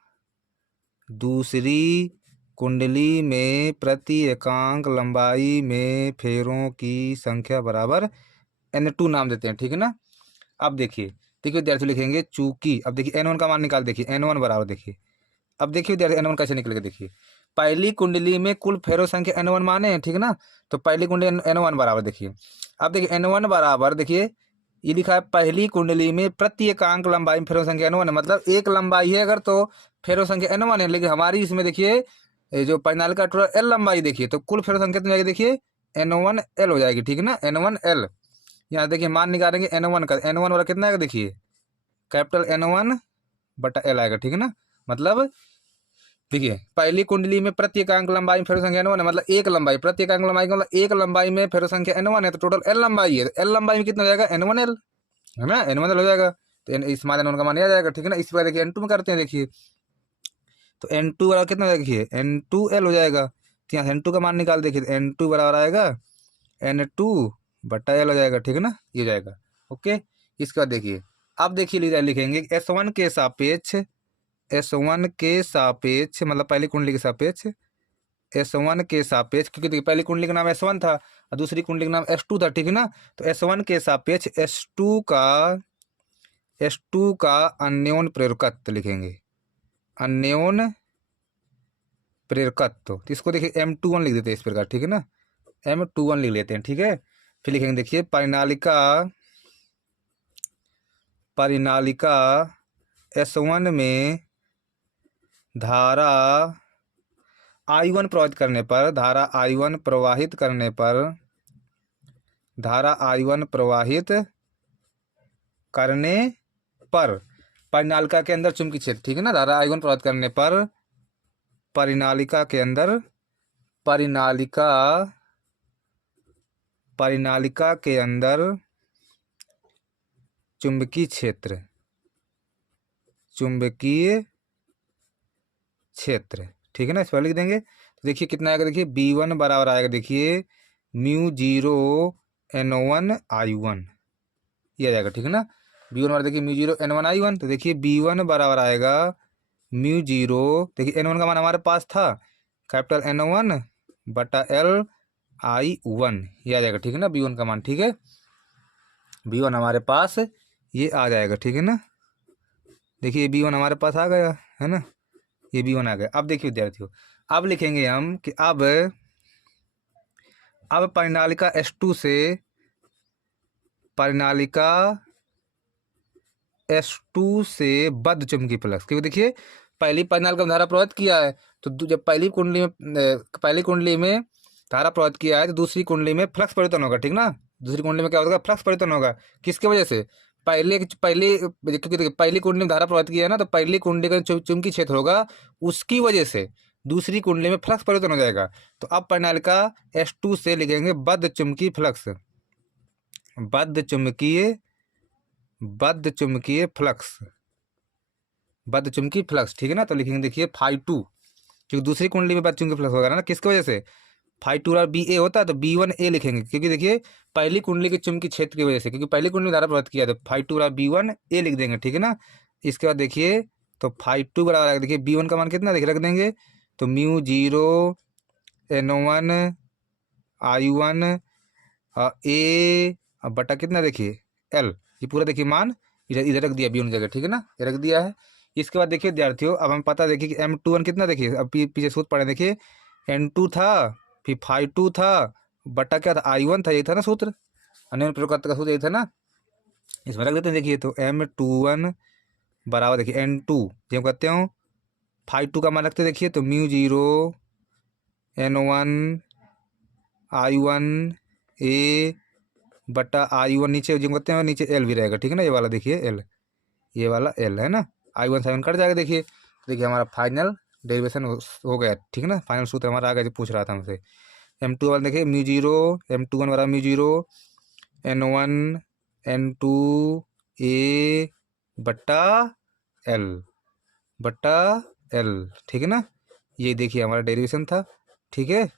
दूसरी कुंडली में प्रत्येकांक लंबाई में फेरों की संख्या बराबर N2 नाम देते हैं, ठीक है ना। अब देखिए, देखिए विद्यार्थी लिखेंगे चूंकि, अब देखिए N1 का मान निकाल, देखिए N1 बराबर, देखिए अब देखिए विद्यार्थी N1 कैसे निकलेगा। देखिए पहली कुंडली में कुल फेरों संख्या N1 माने हैं, ठीक है ना, तो पहली कुंडली N1 बराबर, देखिए अब देखिए N1 बराबर, देखिए ये लिखा है पहली कुंडली में प्रत्येकांक लंबाई में फेरों संख्या N1 है, मतलब एक लंबाई है अगर तो फेरों संख्या N1 है, लेकिन हमारी इसमें देखिए जो पैनल का टोटल L लंबाई देखिए, तो कुल फेरों संख्या कितनी जाएगी, देखिए N1L हो जाएगी, ठीक है ना, N1L। यहाँ देखिए मान निकालेंगे N1 का, N1 वाला कितना आएगा, देखिए कैपिटल N1 बटा L आएगा, ठीक है ना। मतलब देखिए पहली कुंडली में प्रत्येकांक लंबाई में फेरो संख्या N1 है, मतलब एक लंबाई, प्रत्येकांक लंबाई का मतलब एक लंबाई में फेरो संख्या N1 है, तो टोटल L लंबाई है, L लंबाई में कितना हो जाएगा, N1L, है ना, N1L हो जाएगा। तो इस मान N1 का मान आ जाएगा, ठीक है ना। इस पर देखिए N2 में करते हैं, देखिए तो N2 बराबर कितना हो जाएगा, देखिए N2L हो जाएगा। तो यहाँ N2 का मान निकाल, देखिए N2 बराबर आएगा N2 बटा L हो जाएगा, ठीक है ना, ये हो जाएगा। ओके, इसके बाद देखिए, अब देखिए लिखेंगे S1 के सापेक्ष, S1 के सापेक्ष मतलब पहली कुंडली के सापेक्ष, S1 के सापेक्ष, क्योंकि देखिए पहली कुंडली का नाम S1 था और दूसरी कुंडली का नाम S2 था, ठीक है ना। तो S1 के सापेक्ष S2 का अन्योन प्रेरकत्व लिखेंगे, अन्योन प्रेरकत्व। तो इसको देखिए M21 लिख देते हैं इस प्रकार, ठीक है ना, M21 लिख लेते हैं, ठीक है। फिर लिखेंगे देखिए परिनालिका, परिनालिका S1 में धारा I1 प्रवाहित करने पर, धारा I1 प्रवाहित करने पर, धारा I1 प्रवाहित करने पर परिनालिका के अंदर चुंबकीय क्षेत्र, ठीक है ना, धारा I1 प्रवाहित करने पर परिनालिका के अंदर, परिनालिका, परिनालिका के अंदर चुंबकीय क्षेत्र, चुंबकीय क्षेत्र, ठीक है ना, इस पर लिख देंगे। तो देखिए कितना आएगा, देखिए B1 बराबर आएगा, देखिए μ0 N1 I1, ये आ जाएगा, ठीक है ना। B1 बराबर देखिए μ0 N1 I1, तो देखिए B1 बराबर आएगा μ0, देखिए N1 का मान हमारे पास था कैपिटल N1 बटा L I1, ये आ जाएगा, ठीक है ना, B1 का मान, ठीक है, B1 हमारे पास ये आ जाएगा, ठीक है ना। देखिए B1 हमारे पास आ गया है ना, ये B1 आ गया। अब देखिए विद्यार्थियों, अब लिखेंगे हम कि अब परिनालिका S2 से परिनालिका S2 से बद्ध चुंबकीय फ्लक्स, क्योंकि देखिए पहली परिनालिका में धारा प्रवाहित किया है, तो जब पहली कुंडली में धारा प्रवाहित किया है तो दूसरी कुंडली में फ्लक्स परिवर्तन होगा, ठीक ना। दूसरी कुंडली में क्या होगा, फ्लक्स परिवर्तन होगा। किसकी वजह से, क्योंकि देखिए पहली कुंडली में धारा प्रवाहित किया है ना, तो पहली कुंडली का चुंबकीय क्षेत्र होगा उसकी वजह से दूसरी कुंडली में फ्लक्स परिवर्तन हो जाएगा। तो अब परिनालिका S2 से लिखेंगे बद्ध चुंबकीय फ्लक्स, बद्ध चुंबकीय फ्लक्स, बद्ध चुंबकीय फ्लक्स, ठीक है ना। तो लिखेंगे देखिए φ2, क्योंकि दूसरी कुंडली में बद्ध चुंबकीय फ्लक्स होगा ना, किसकी वजह से, φ2 और BA होता है तो B1A लिखेंगे, क्योंकि देखिए पहली कुंडली के चुंबकीय क्षेत्र की वजह से, क्योंकि पहली कुंडली में धारा प्रवाहित किया तो φ2 और B1A लिख देंगे, ठीक है ना। इसके बाद देखिए तो φ2 बराबर देखिए B1 का मान कितना देखिए रख देंगे, तो μ0 N1 I1 A बटा कितना देखिए L, ये पूरा देखिए मान इधर इधर रख दिया B1 जगह, ठीक है ना, ये रख दिया है। इसके बाद देखिए विद्यार्थियों अब हम पता देखिए कि M21 कितना देखिए, अब पीछे सूत्र पढ़े देखिए N2 था, फिर φ2 था, बटा क्या था I1 था, यही था ना सूत्र, अन्य प्रकार का सूत्र यही था ना। इसमें रख देते हैं देखिए, तो M21 बराबर देखिए N2 जो हम कहते हो φ2 का मान रखते देखिए, तो μ0 N1 I1 A बटा I1 नीचे जो कहते हैं नीचे L भी रहेगा, ठीक है ना, ये वाला देखिए L, ये वाला L है ना, I1 7 कट जाएगा। देखिए देखिए हमारा फाइनल डेरिवेशन हो गया, ठीक है ना, फाइनल सूत्र हमारा आ गया जो पूछ रहा था हमसे। M2 वाला देखिए μ0 M21 बराबर μ0 N1 N2 A बटा L, ठीक है ना। ये देखिए हमारा डेरिवेशन था, ठीक है,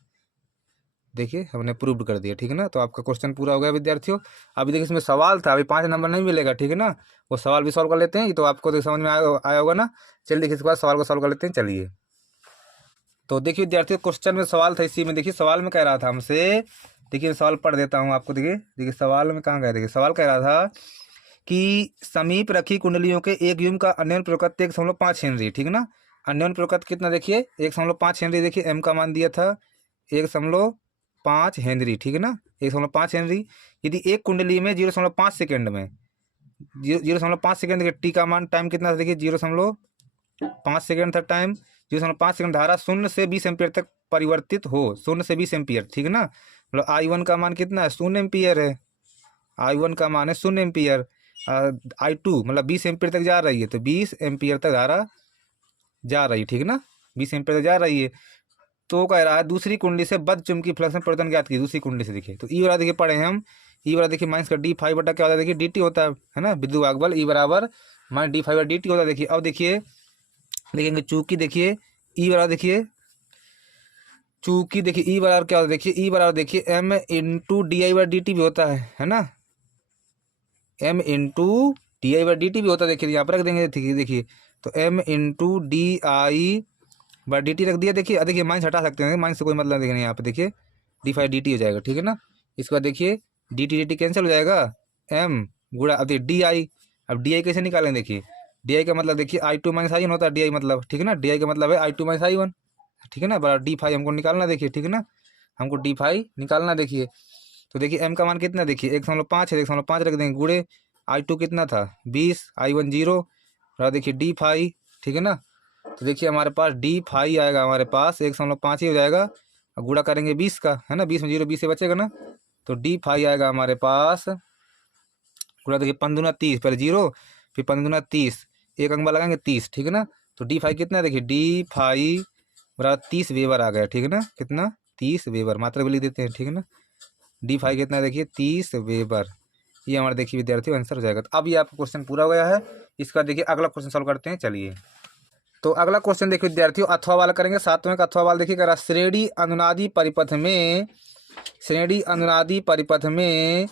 देखिए हमने प्रूव कर दिया, ठीक है ना। तो आपका क्वेश्चन पूरा हो गया विद्यार्थियों। अभी देखिए इसमें सवाल था, अभी 5 नंबर नहीं मिलेगा, ठीक है ना, वो सवाल भी सॉल्व कर लेते हैं, तो आपको तो समझ में आया होगा ना। चलिए देखिए इसके बाद सवाल को सॉल्व कर लेते हैं, चलिए। तो देखिए विद्यार्थियों क्वेश्चन में सवाल था, इसी में देखिए सवाल में कह रहा था हमसे, देखिए सवाल पढ़ देता हूँ आपको, देखिए सवाल में कहाँ गया, देखिए सवाल कह रहा था कि समीप रखी कुंडलियों के एक युग्म का अन्योन्य प्रकृत 1.5 हेनरी, ठीक है ना। अन्योन्य प्रकृत कितना देखिए 1.5 हेनरी, देखिए M का मान दिया था 1.5 हेनरी, ठीक है ना, 1.5 हेनरी। यदि एक कुंडली में 0.5 सेकेंड में 0.5 सेकेंड देखिए T का मान टाइम कितना था देखिए 0.5 सेकेंड था टाइम, 0.5 सेकेंड धारा 0 से 20 एम्पियर तक परिवर्तित हो, 0 से 20 एम्पियर, ठीक है ना। मतलब I1 का मान कितना है 0 एम्पियर है, I1 का मान है 0 एम्पियर, I2 मतलब 20 एम्पियर तक जा रही है, तो 20 एम्पियर तक धारा जा रही है, ठीक है ना, 20 एम्पियर तक जा रही है। तो कह रहा है दूसरी कुंडली से बद्ध चुंबकीय फ्लक्स में परिवर्तन ज्ञात कीजिए, दूसरी कुंडली से देखिए, तो ई वाला देखिए पढ़े हैं हम, ई वाला देखिए माइनस का d5 बटा क्या होता है देखिए dt होता है ना, विद्युत वाहक बल ई बराबर माइनस d5 बटा dt होता है। देखिए अब देखिए लिखेंगे चूंकि देखिए ई बराबर देखिए चूंकि देखिए ई बराबर क्या होता है देखिए, ई बराबर देखिए m इंटू di/dt भी होता है ना, m इंटू di/dt भी होता है, देखिए यहाँ पर रख देंगे, देखिए तो m इंटू di/dt रख दिया। देखिए देखिए माइनस हटा सकते हैं, माइनस से कोई मतलब देखिए यहाँ पे देखिए d5dt हो जाएगा, ठीक है ना। इसके बाद देखिए dt कैंसिल हो जाएगा, m गुणा अब डी आई, अब डी आई कैसे निकालेंगे देखिए, डी आई का मतलब देखिए I2 माइनस I1 होता है, डी आई मतलब, ठीक है ना, डी आई का मतलब है I2 माइनस I1, ठीक है ना, बड़ा d5 हमको निकालना देखिए, ठीक है ना, हमको d5 निकालना देखिए। तो देखिए m का मान कितना देखिए 1.5 है, 1.5 रख देंगे, गुड़े I2 कितना था 20, I1 0, और देखिए d5, ठीक है ना। तो देखिए हमारे पास d5 आएगा, हमारे पास 1.5 ही हो जाएगा, और गुणा करेंगे 20 का, है ना, 20 में 0 20 से बचेगा ना, तो d5 आएगा हमारे पास, गुणा देखिए 5 दूना 30, पहले 0 फिर 5 दूना 30, एक अंक लगाएंगे 30, ठीक है ना। तो d5 कितना है देखिए d5 बराबर 30 वेबर आ गया, ठीक है ना, कितना 30 वेबर, मात्रा भी लिख देते हैं, ठीक है ना, d5 कितना है देखिए 30 वेबर, ये हमारा देखिए विद्यार्थियों आंसर हो जाएगा। तो अब ये आपका क्वेश्चन पूरा हो गया है। इसका देखिए अगला क्वेश्चन सॉल्व करते हैं, चलिए। तो अगला क्वेश्चन देखिए विद्यार्थियों अथवा वाला करेंगे, 7वें का अथवा वाला देखिए कह रहा श्रेणी अनुनादी परिपथ में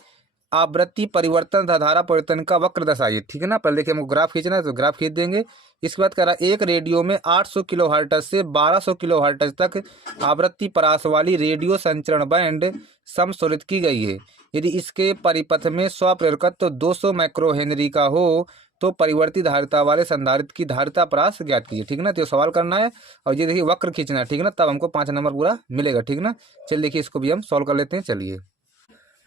आवृत्ति परिवर्तन तथा धारा परिवर्तन का वक्र दर्शाइए, ठीक है ना। पहले देखिए हमको ग्राफ खींचना है, तो ग्राफ खींच देंगे। इसके बाद कह रहा एक रेडियो में 800 किलोहर्ट्ज से 1200 किलोहर्ट्ज तक आवृत्ति परास वाली रेडियो संचरण बैंड समस्वरित की गई है। यदि इसके परिपथ में स्वप्रेरकत्व 200 माइक्रो हेनरी का हो तो परिवर्ती धारिता वाले संधारित्र की धारिता परास ज्ञात कीजिए, ठीक है ना। तो सवाल करना है और ये देखिए वक्र खींचना है, ठीक है ना, तब हमको 5 नंबर पूरा मिलेगा, ठीक है ना। चलिए देखिए इसको भी हम सॉल्व कर लेते हैं। चलिए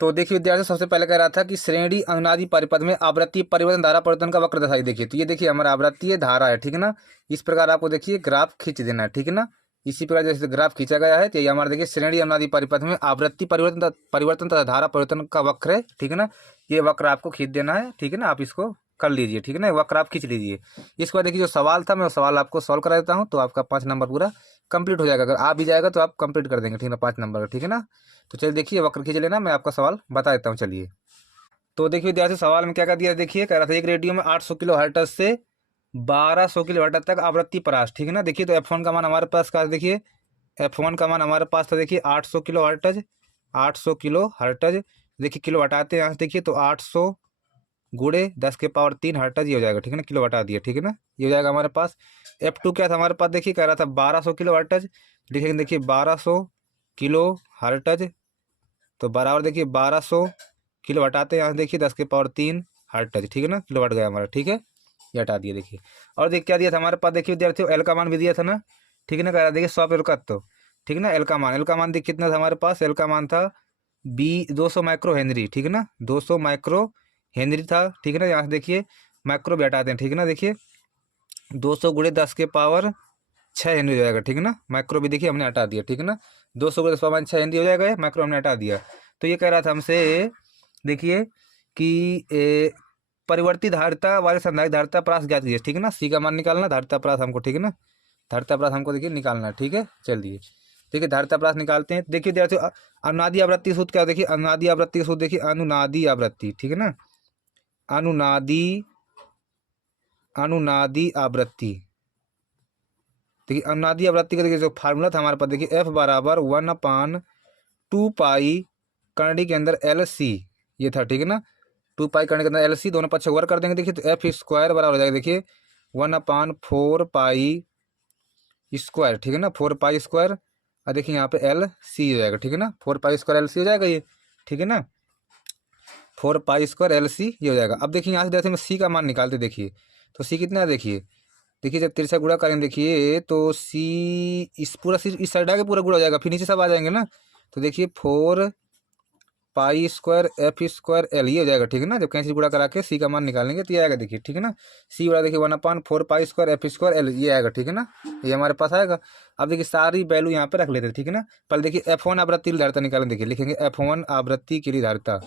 तो देखिए विद्यार्थी, सबसे पहले कह रहा था कि श्रेणी अनुनादी परिपथ में आवृत्ति परिवर्तन धारा परिवर्तन का वक्र दर्शाइए। देखिए तो ये देखिए हमारा आवृत्ति धारा है, ठीक है ना। इस प्रकार आपको देखिए ग्राफ खींच देना है, ठीक है ना। इसी प्रकार जैसे ग्राफ खींचा गया है तो ये हमारा देखिए श्रेणी अनुनादी परिपथ में आवृत्ति परिवर्तन तथा धारा परिवर्तन का वक्र है, ठीक है ना। ये वक्र आपको खींच देना है, ठीक है ना। आप इसको कर लीजिए, ठीक है ना, वक्र आप खींच लीजिए। इसके बाद देखिए जो सवाल था, मैं सवाल आपको सॉल्व करा देता हूँ, तो आपका 5 नंबर पूरा कंप्लीट हो जाएगा। अगर आ भी जाएगा तो आप कंप्लीट कर देंगे, ठीक है ना, 5 नंबर का, ठीक है ना। तो चलिए देखिए वक्र खींच लेना, मैं आपका सवाल बता देता हूँ। चलिए तो देखिए विद्यार्थी, सवाल में क्या कर दिया, देखिए कह रहा था एक रेडियो में 800 किलो हर्ट्ज से 1200 किलो हर्ट्ज तक आवृत्ति परास, ठीक है ना। देखिए तो F1 का मान हमारे पास का देखिए, F1 का मान हमारे पास था देखिए 800 किलो हर्ट्ज, 800 किलो हर्ट्ज। देखिए किलो हटाते हैं यहाँ से, देखिए तो 800 गुणे 10 के पावर 3 हर्ट्ज ये हो जाएगा, ठीक है ना। किलो हटा दिया, ठीक है ना, ये हो जाएगा हमारे पास। F2 क्या था हमारे पास, देखिए कह रहा था 1200 किलो हर्ट्ज, लिखेंगे देखिए 1200 किलो हर्ट्ज, तो बराबर देखिए 1200 किलो हटाते हैं यहाँ से, देखिए 10 के पावर 3 हर्ट्ज, ठीक है ना, किलो हट गया हमारा, ठीक है, ये हटा दिया। देखिए और देखिए क्या दिया था हमारे पास, देखिए विद्यार्थियों एल का मान भी दिया था ना, ठीक है ना। कह रहा देखिए 100 पे 71, ठीक है ना। एल का मान देखिए कितना था हमारे पास, एल का मान था 200 माइक्रो हेनरी, ठीक है ना, 200 माइक्रो हेनरी था, ठीक है ना। यहाँ से देखिए माइक्रो भी हटाते हैं, ठीक है ना। देखिए 200 गुणे 10 के पावर 6 हेनरी हो जाएगा, ठीक है ना। माइक्रो भी देखिए हमने हटा दिया, ठीक है ना। 200 गुणे 10 के पावर 6 हेनरी हो जाएगा, माइक्रो हमने हटा दिया। तो ये कह रहा था हमसे देखिए कि परिवर्ती धारिता वाले संधारित्र धारिता परास ज्ञात कीजिए, ठीक है ना। सी का मान निकालना, धारिता परास हमको, ठीक है ना, धारिता परास हमको देखिए निकालना है, ठीक है। चलिए देखिए धारिता परास निकालते हैं। देखिए विद्यार्थियों अनुनादी आवृत्ति सूत्र क्या, देखिए अनुनादी आवृत्ति सूत्र देखिए, अनुनादी आवृत्ति, ठीक है ना, अनुनादी अनुनादी आवृत्ति। देखिए अनुनादी आवृत्ति का देखिए जो फार्मूला था हमारे पास, देखिए F बराबर 1/2 पाई करंडी के अंदर LC, ये था, ठीक है ना। 2 पाई करने के अंदर LC, दोनों पक्ष वर्ग कर देंगे, देखिए तो F स्क्वायर बराबर हो जाएगा देखिए 1/4 पाई स्क्वायर, ठीक है ना, 4 पाई स्क्वायर। और देखिए यहाँ पे LC हो जाएगा, ठीक है ना, 4 पाई स्क्वायर LC हो जाएगा ये, ठीक है ना, 4 पाई स्क्वायर LC ये हो जाएगा। अब देखिए यहाँ से जैसे में C का मान निकालते, देखिए तो C कितना है, देखिए देखिए जब तिरछा गुणा करेंगे देखिए तो C इस पूरा इस साइड आके पूरा गुणा हो जाएगा, फिर नीचे सब आ जाएंगे ना। तो देखिए 4 pi square F square L ये हो जाएगा, ठीक है ना। जब कैंसिल गुणा करा के C का मान निकालेंगे तो ये आएगा, देखिए, ठीक है ना। C बड़ा देखिए 1/4 pi square F square L ये आएगा, ठीक है ना, ये हमारे पास आएगा। अब देखिए सारी वैल्यू यहाँ पे रख लेते हैं, ठीक है ना। पहले देखिए F1 आवृत्ति की धारिता निकालें, देखिए लिखेंगे F1 आवृत्ति के लिए धारिता,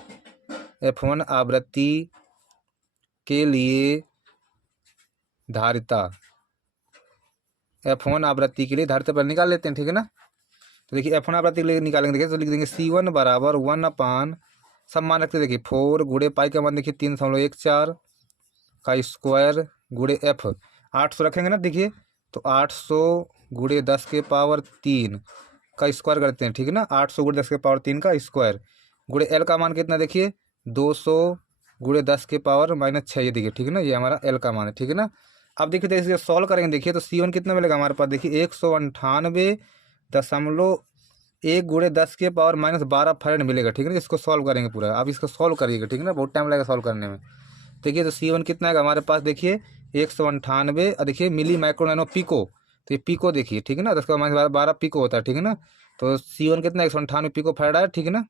F1 आवृत्ति के लिए धारिता, F1 आवृत्ति के लिए धारिता पर निकाल लेते हैं, ठीक है ना। तो देखिए F1 आवृत्ति के लिए निकालेंगे, देखिए तो लिख देंगे C1 बराबर 1 सब मान रखते देखिए 4 गुणे पाई का मान देखिए 3.14 का स्क्वायर गुणे F 800 रखेंगे ना, देखिए तो 800 गुणे 10 के पावर 3 का स्क्वायर करते हैं, ठीक है ना। 800 गुणे 10 के पावर 3 का स्क्वायर गुणे L का मान कितना देखिए 200 गुणे 10 के पावर-6, ये देखिए, ठीक है ना, ये हमारा L का मान है, ठीक है ना। अब देखिए देखिए सॉल्व करेंगे, देखिए तो C1 कितना मिलेगा हमारे पास, देखिए 198.1 गुणे 10 के पावर-12 फैरेड मिलेगा, ठीक है ना। इसको सॉल्व करेंगे पूरा, आप इसको सॉल्व करिएगा, ठीक है ना, बहुत टाइम लगेगा सॉल्व करने में। देखिए तो C1 कितना है हमारे पास, देखिए 198, और देखिए मिली माइक्रो नैनो पिको, तो ये पिको देखिए, ठीक है ना, 10 के पावर-12 पिको होता है, ठीक है ना। तो C1 कितना 198 पिको फैराड है, ठीक है ना।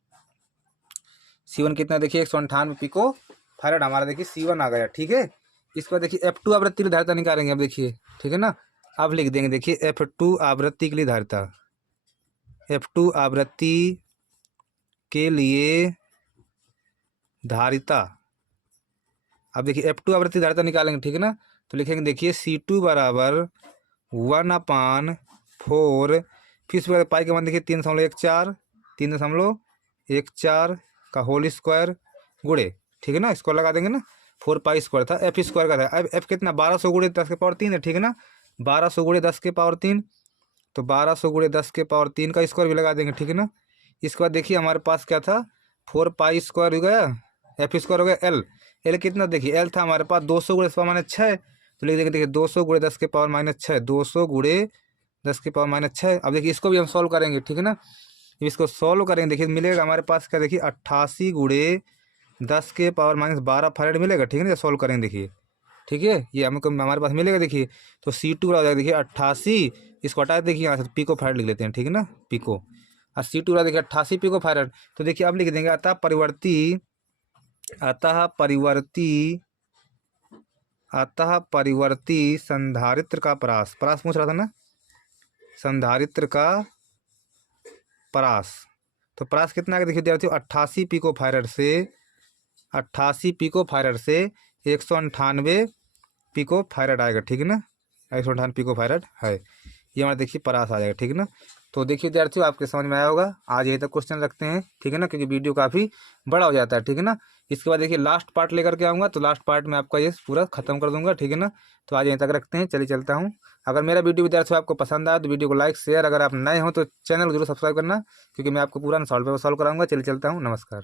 C1 कितना देखिए 198 पिको फैराड हमारा देखिए C1 आ गया, ठीक है। इसके बाद देखिए F2 आवृत्ति की धारिता निकालेंगे, अब देखिए, ठीक है ना। अब लिख देंगे देखिए F2 आवृत्ति के लिए धारिता, F2 आवृत्ति के लिए धारिता। अब देखिए F2 आवृत्ति धारिता निकालेंगे, ठीक है ना। तो लिखेंगे देखिए C2 बराबर 1/4, फिर इसके बाद पाई का मान देखिए 3.14 का होल स्क्वायर गुणे, ठीक है ना, स्क्वायर लगा देंगे ना, 4 पाई स्क्वायर था, F स्क्वायर का था। अब F कितना 1200 गुणे 10 के पावर 3 है, ठीक है ना, 1200 गुणे 10 के पावर 3, तो 1200 गुणे 10 के पावर 3 का स्क्वायर भी लगा देंगे, ठीक है ना। इसके बाद देखिए हमारे पास क्या था 4 पाई स्क्वायर हो गया, F स्क्वायर हो गया L कितना देखिए L था हमारे पास 200 गुणे 10 के पावर-6, तो लिख देंगे देखिए 200 गुणे 10 के पावर-6, 200 गुणे 10 के पावर-6। अब देखिए इसको भी हम सॉल्व करेंगे, ठीक है ना। इसको सॉल्व करेंगे देखिए मिलेगा हमारे पास क्या, देखिए 88 गुणे 10 के पावर-12 फैरेड मिलेगा, ठीक है ना, सॉल्व करेंगे देखिए, ठीक है, ये हमको हमारे पास मिलेगा। देखिए तो C2 बराबर हो जाएगा, देखिए 88, इसको हटा के देखिए यहाँ से पिको फैराड लिख लेते हैं, ठीक है ना, पिको। और C2 बराबर देखिए 88 पिको फैराड। तो देखिए अब लिख देंगे अतः परिवर्ती संधारित्र का परास, परास पूछ रहा था ना, संधारित्र का परास। तो परास कितना आएगा देखिए विद्यार्थियों, 88 पिको फैराड से 198 पिको फैराड आएगा, ठीक है ना, 198 पिको फैराड है, ये हमारा देखिए परास आ जाएगा, ठीक है ना। तो देखिए विद्यार्थियों आपके समझ में आया होगा। आज यही तक क्वेश्चन रखते हैं, ठीक है ना, क्योंकि वीडियो काफ़ी बड़ा हो जाता है, ठीक है ना। इसके बाद देखिए लास्ट पार्ट लेकर के आऊँगा, तो लास्ट पार्ट में आपका ये पूरा खत्म कर दूंगा, ठीक है ना। तो आज यहीं तक रखते हैं, चलिए चलता हूँ। अगर मेरा वीडियो विद्यार्थियों आपको पसंद आया तो वीडियो को लाइक शेयर, अगर आप नए हो तो चैनल को जरूर सब्सक्राइब करना, क्योंकि मैं आपको पूरा सॉल्व कराऊंगा। चलिए चलता हूँ, नमस्कार।